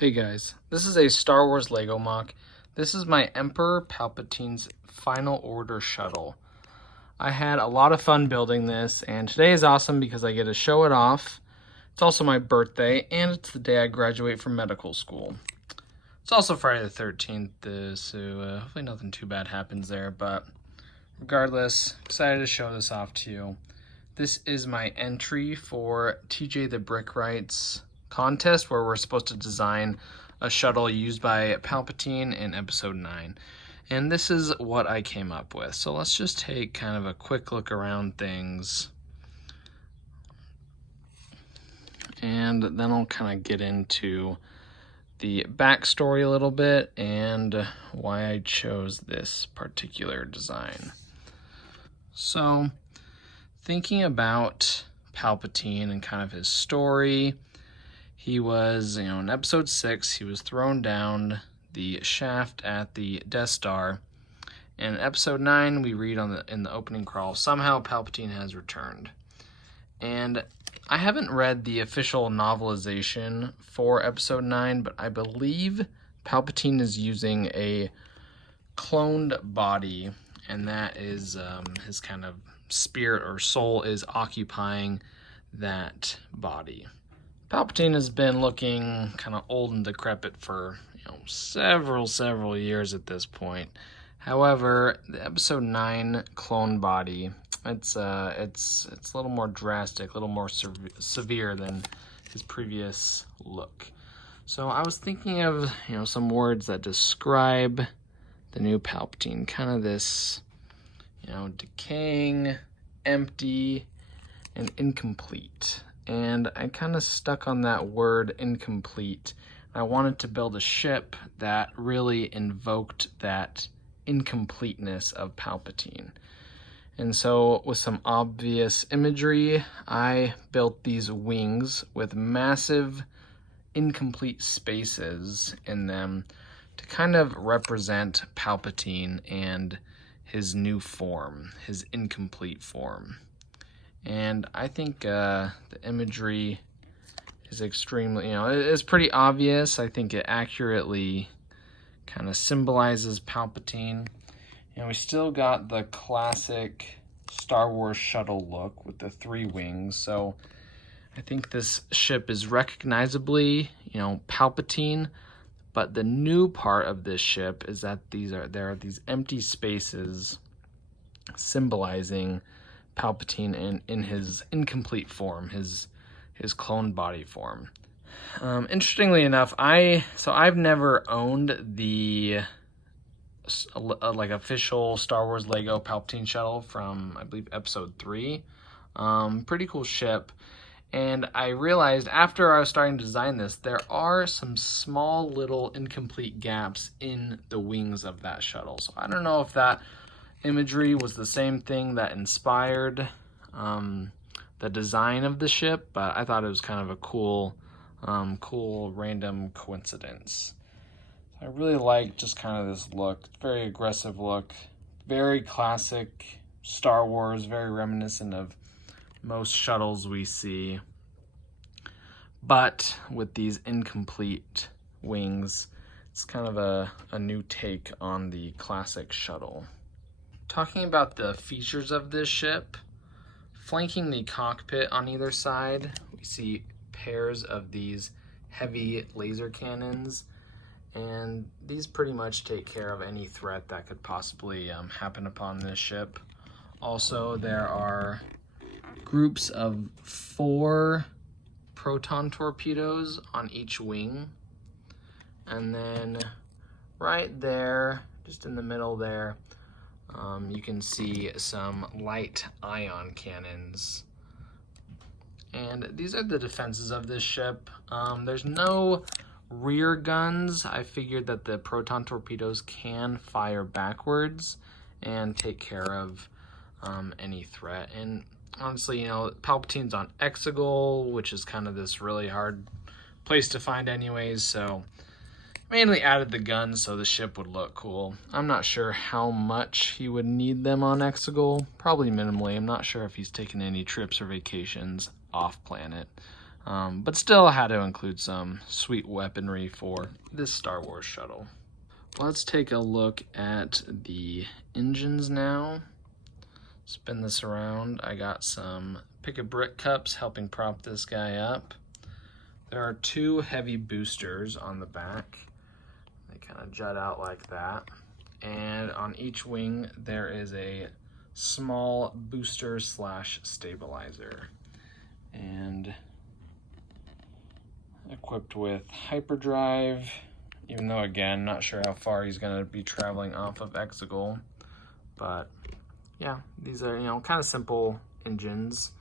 Hey guys, this is a Star Wars Lego MOC. This is my Emperor Palpatine's Final Order shuttle. I had a lot of fun building this, and today is awesome because I get to show it off. It's also my birthday, and it's the day I graduate from medical school. It's also Friday the 13th, so hopefully nothing too bad happens there, but regardless, excited to show this off to you. This is my entry for TJ the Brick Wright's contest where we're supposed to design a shuttle used by Palpatine in episode 9. And this is what I came up with. So let's just take kind of a quick look around things. And then I'll kind of get into the backstory a little bit and why I chose this particular design. So, thinking about Palpatine and kind of his story, he was, in episode 6, he was thrown down the shaft at the Death Star. And in episode 9, we read in the opening crawl, somehow Palpatine has returned. And I haven't read the official novelization for episode 9, but I believe Palpatine is using a cloned body, and that is his kind of spirit or soul is occupying that body. Palpatine has been looking kind of old and decrepit for several years at this point. However, the episode 9 clone body, it's a little more drastic, a little more severe than his previous look. So I was thinking of some words that describe the new Palpatine, kind of this decaying, empty, and incomplete. And I kind of stuck on that word incomplete. I wanted to build a ship that really invoked that incompleteness of Palpatine. And so with some obvious imagery, I built these wings with massive incomplete spaces in them to kind of represent Palpatine and his new form, his incomplete form. And I think the imagery is extremely, it's pretty obvious. I think it accurately kind of symbolizes Palpatine. And we still got the classic Star Wars shuttle look with the 3 wings. So I think this ship is recognizably, Palpatine. But the new part of this ship is that there are these empty spaces symbolizing Palpatine in his incomplete form, his clone body form. Interestingly enough, I've never owned the official Star Wars Lego Palpatine shuttle from, I believe, episode 3. Pretty cool ship. And I realized after I was starting to design this, there are some small little incomplete gaps in the wings of that shuttle. So I don't know if that imagery was the same thing that inspired the design of the ship, but I thought it was kind of a cool random coincidence. I really like just kind of this look, very aggressive look, very classic Star Wars, very reminiscent of most shuttles we see, but with these incomplete wings. It's kind of a new take on the classic shuttle. Talking about the features of this ship, flanking the cockpit on either side, we see pairs of these heavy laser cannons, and these pretty much take care of any threat that could possibly happen upon this ship. Also, there are groups of 4 proton torpedoes on each wing, and then right there, just in the middle there, you can see some light ion cannons. And these are the defenses of this ship. There's no rear guns. I figured that the proton torpedoes can fire backwards and take care of any threat. And honestly, Palpatine's on Exegol, which is kind of this really hard place to find anyways, so mainly added the guns so the ship would look cool. I'm not sure how much he would need them on Exegol, probably minimally. I'm not sure if he's taken any trips or vacations off planet, But still had to include some sweet weaponry for this Star Wars shuttle. Let's take a look at the engines now. Spin this around. I got some pick-a-brick cups helping prop this guy up. There are 2 heavy boosters on the back. They kind of jut out like that. And on each wing, there is a small booster slash stabilizer. And equipped with hyperdrive, even though, again, not sure how far he's going to be traveling off of Exegol. But yeah, these are, kind of simple engines,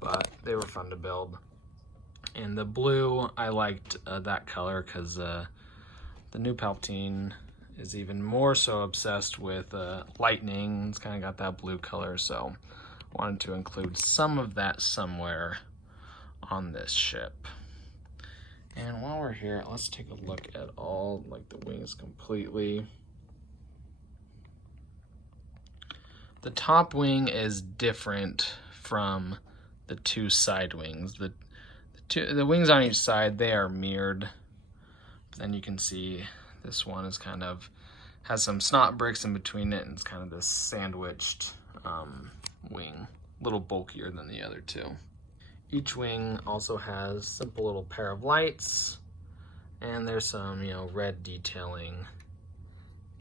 but they were fun to build. And the blue, I liked that color because the new Palpatine is even more so obsessed with lightning. It's kind of got that blue color, so wanted to include some of that somewhere on this ship. And while we're here, let's take a look at all, like, the wings completely. The top wing is different from the 2 side wings. The wings on each side, they are mirrored. Then you can see this one is kind of, has some snot bricks in between it, and it's kind of this sandwiched wing, a little bulkier than the other 2. Each wing also has simple little pair of lights, and there's some, red detailing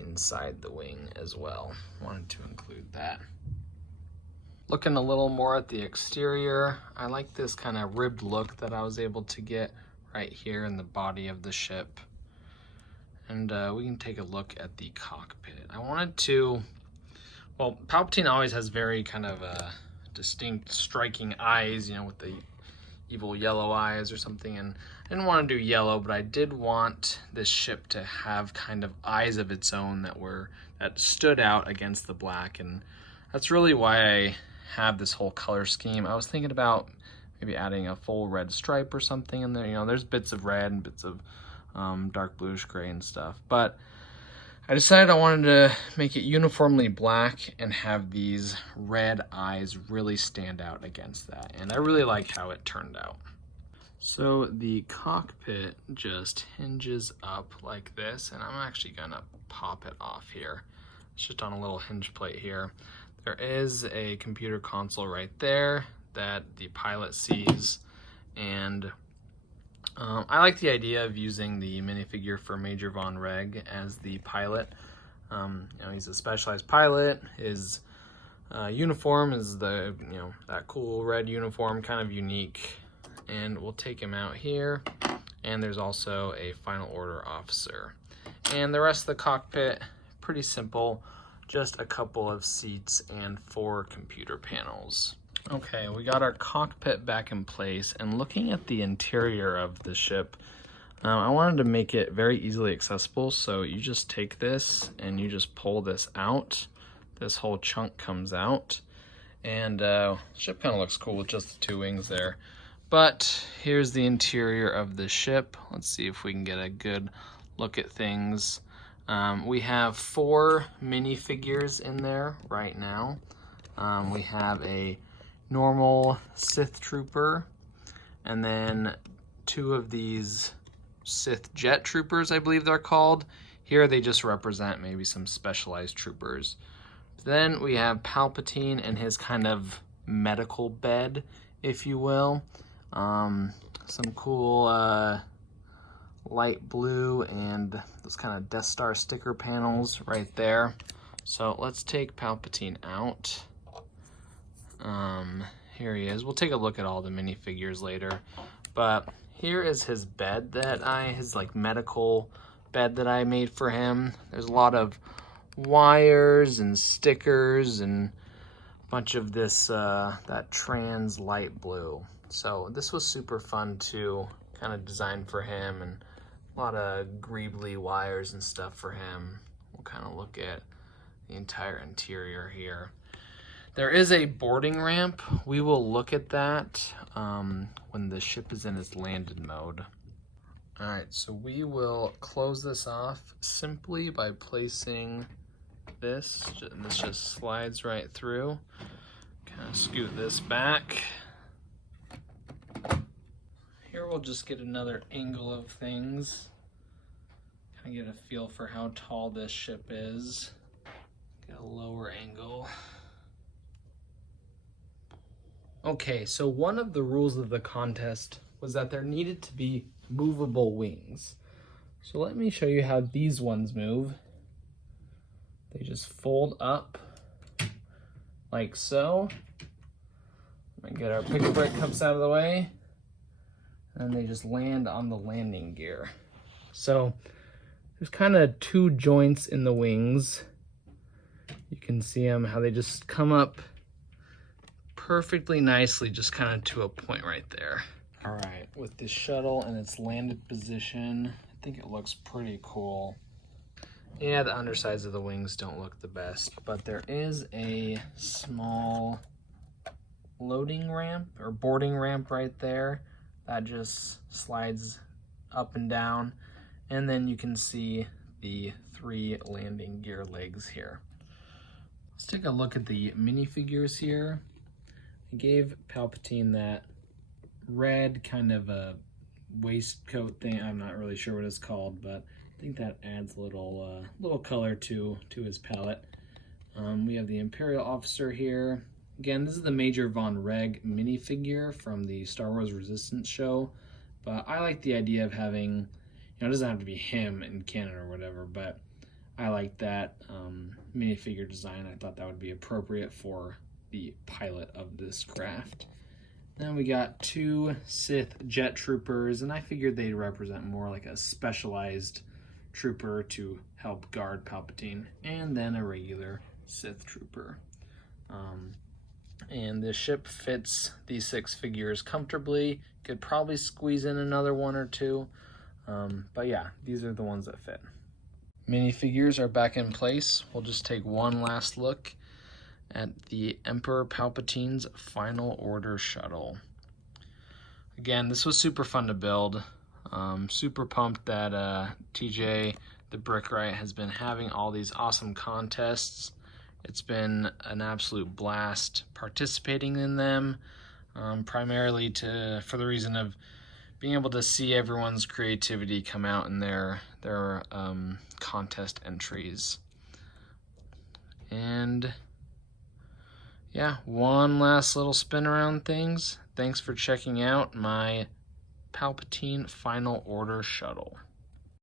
inside the wing as well. Wanted to include that. Looking a little more at the exterior, I like this kind of ribbed look that I was able to get right here in the body of the ship. And we can take a look at the cockpit. I wanted to, well, Palpatine always has very kind of distinct, striking eyes, with the evil yellow eyes or something. And I didn't want to do yellow, but I did want this ship to have kind of eyes of its own that stood out against the black. And that's really why I have this whole color scheme. I was thinking about maybe adding a full red stripe or something in there. There's bits of red and bits of dark bluish gray and stuff, but I decided I wanted to make it uniformly black and have these red eyes really stand out against that, and I really like how it turned out. So the cockpit just hinges up like this, and I'm actually gonna pop it off here. It's just on a little hinge plate here. There is a computer console right there that the pilot sees, and I like the idea of using the minifigure for Major Von Reg as the pilot. He's a specialized pilot. His uniform is the, that cool red uniform, kind of unique. And we'll take him out here. And there's also a Final Order officer. And the rest of the cockpit, pretty simple. Just a couple of seats and 4 computer panels. Okay, we got our cockpit back in place, and looking at the interior of the ship, I wanted to make it very easily accessible. So you just take this and you just pull this out. This whole chunk comes out, and the ship kind of looks cool with just the 2 wings there. But here's the interior of the ship. Let's see if we can get a good look at things. We have 4 minifigures in there right now. We have a normal Sith Trooper, and then 2 of these Sith Jet Troopers, I believe they're called. Here they just represent maybe some specialized troopers. Then we have Palpatine and his kind of medical bed, if you will. Some cool light blue and those kind of Death Star sticker panels right there. So let's take Palpatine out. Here he is. We'll take a look at all the minifigures later, but here is his bed his like medical bed that I made for him. There's a lot of wires and stickers and a bunch of this, that trans light blue. So this was super fun to kind of design for him, and a lot of greebly wires and stuff for him. We'll kind of look at the entire interior here. There is a boarding ramp. We will look at that when the ship is in its landed mode. All right, so we will close this off simply by placing this. And this just slides right through. Kind of scoot this back. here we'll just get another angle of things. Kind of get a feel for how tall this ship is. Get a lower angle. Okay, so one of the rules of the contest was that there needed to be movable wings. So let me show you how these ones move. They just fold up like so. I'm gonna get our pickle brick cups out of the way. And they just land on the landing gear. So there's kind of two joints in the wings. You can see them, how they just come up perfectly nicely, just kind of to a point right there. All right, with this shuttle and its landed position, I think it looks pretty cool. Yeah, the undersides of the wings don't look the best, but there is a small loading ramp or boarding ramp right there that just slides up and down, and then you can see the 3 landing gear legs here. Let's take a look at the minifigures here. I gave Palpatine that red kind of a waistcoat thing. I'm not really sure what it's called, but I think that adds a little color to his palette. We have the Imperial Officer here. Again, this is the Major Von Reg minifigure from the Star Wars Resistance show, but I like the idea of having, it doesn't have to be him in canon or whatever, but I like that minifigure design. I thought that would be appropriate for the pilot of this craft. Then we got 2 Sith Jet Troopers, and I figured they'd represent more like a specialized trooper to help guard Palpatine, and then a regular Sith Trooper. And this ship fits these 6 figures comfortably. Could probably squeeze in another 1 or 2, but yeah, these are the ones that fit. Minifigures are back in place. We'll just take one last look at the Emperor Palpatine's Final Order shuttle. Again, this was super fun to build. Super pumped that TJ the Brickwright has been having all these awesome contests. It's been an absolute blast participating in them, primarily for the reason of being able to see everyone's creativity come out in their contest entries. And yeah, one last little spin around things. Thanks for checking out my Palpatine Final Order shuttle.